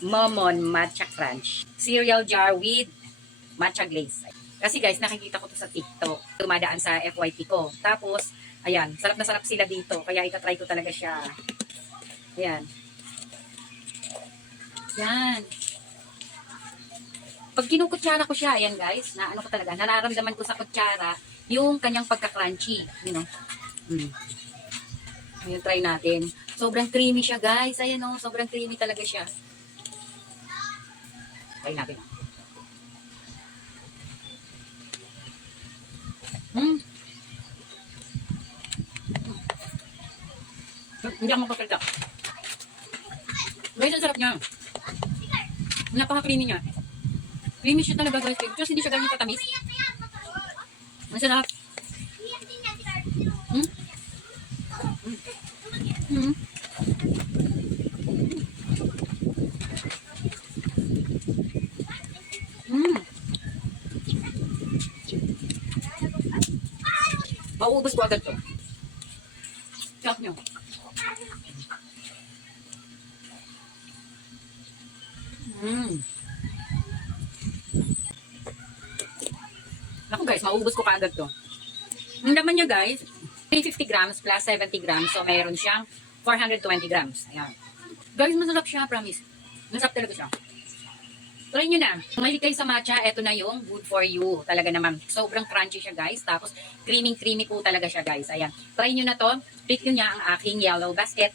Momon Matcha Crunch. Cereal jar with matcha glaze. Kasi guys, nakikita ko to sa TikTok. Dumadaan sa FYP ko. Tapos, ayan, sarap na sarap sila dito. Kaya itatry ko talaga siya. Ayan. Yan. Pag kinukutsara ko siya, ayan guys, na ano ko talaga, nararamdaman ko sa kutsara yung kanyang pagka-crunchy. You know? Ayan, try natin. Sobrang creamy siya guys. Ayan o, sobrang creamy talaga siya. Try natin. Hindi ako mapapalita. Guys, ang sarap niya. Napaka-creamy niya. Creamy siya talaga guys. Just hindi siya ganyan katamis. Ang sarap. Mauubos ko agad to. Sarap niya. Naku guys, mauubos ko kaagad to. Ang laman niya guys, 350 grams plus 70 grams. So, mayroon siyang 420 grams. Ayan. Guys, masarap siya, promise. Masarap talaga siya. Try nyo na. Kung mahilig kayo sa matcha, eto na yung good for you. Talaga naman. Sobrang crunchy siya guys. Tapos, creamy po talaga siya guys. Ayan. Try nyo na to. Pick nyo niya ang aking yellow basket.